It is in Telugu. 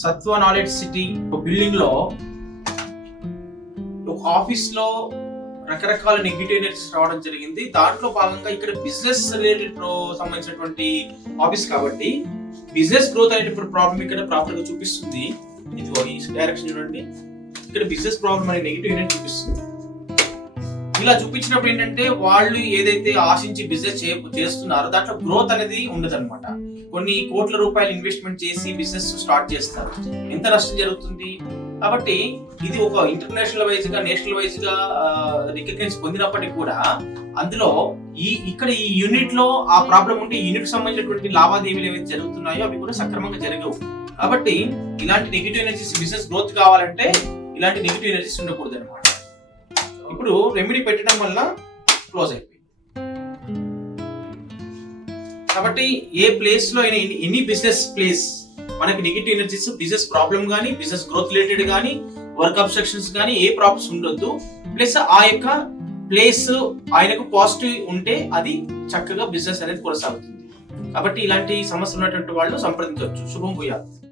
సత్వ నాలెడ్జ్ సిటీ ఒక బిల్డింగ్లో ఒక ఆఫీస్లో రకరకాల నెగిటివ్ ఎనర్జీస్ రావడం జరిగింది. దాంట్లో భాగంగా ఇక్కడ బిజినెస్ రిలేటెడ్ సంబంధించినటువంటి ఆఫీస్ కాబట్టి బిజినెస్ గ్రోత్ అనేటప్పుడు ప్రాబ్లం ఇక్కడ ప్రాపర్గా చూపిస్తుంది. ఇది ఈ డైరెక్షన్ చూడండి. ఇక్కడ బిజినెస్ ప్రాబ్లం అనే నెగిటివ్ ఎనర్జీ చూపిస్తుంది. ఇలా చూపించినప్పుడు ఏంటంటే వాళ్ళు ఏదైతే ఆశించి బిజినెస్ చేస్తున్నారో దాంట్లో గ్రోత్ అనేది ఉండదు కొన్ని కోట్ల రూపాయలు ఇన్వెస్ట్మెంట్ చేసి బిజినెస్ స్టార్ట్ చేస్తారు. ఎంత నష్టం జరుగుతుంది? కాబట్టి ఇది ఒక ఇంటర్నేషనల్ వైజ్గా నేషనల్ వైజ్గా రికగ్నైజ్ పొందినప్పటికీ కూడా అందులో ఈ ఇక్కడ ఈ యూనిట్లో ఆ ప్రాబ్లం ఉంటే ఈ యూనిట్ సంబంధించినటువంటి లావాదేవీలు ఏవైతే జరుగుతున్నాయో అవి కూడా సక్రమంగా జరగవు. కాబట్టి ఇలాంటి నెగిటివ్ ఎనర్జీస్ బిజినెస్ గ్రోత్ కావాలంటే ఇలాంటి నెగిటివ్ ఎనర్జీస్ ఉండకూడదు అనమాట ఇప్పుడు రెమెడీ పెట్టడం వల్ల క్లోజ్ అయిపోయింది. కాబట్టి ఏ ప్లేస్లో అయినా ఎనీ బిజినెస్ ప్లేస్ మనకి నెగిటివ్ ఎనర్జీస్ బిజినెస్ ప్రాబ్లం కానీ బిజినెస్ గ్రోత్ రిలేటెడ్ కానీ వర్క్ అబ్స్ట్రక్షన్స్ కానీ ఏ ప్రాబ్లమ్స్ ఉండొద్దు. ప్లస్ ఆ యొక్క ప్లేస్ ఆయనకు పాజిటివ్ ఉంటే అది చక్కగా బిజినెస్ అనేది కొనసాగుతుంది. కాబట్టి ఇలాంటి సమస్యలు ఉన్నటువంటి వాళ్ళు సంప్రదించవచ్చు. శుభం పోయాలి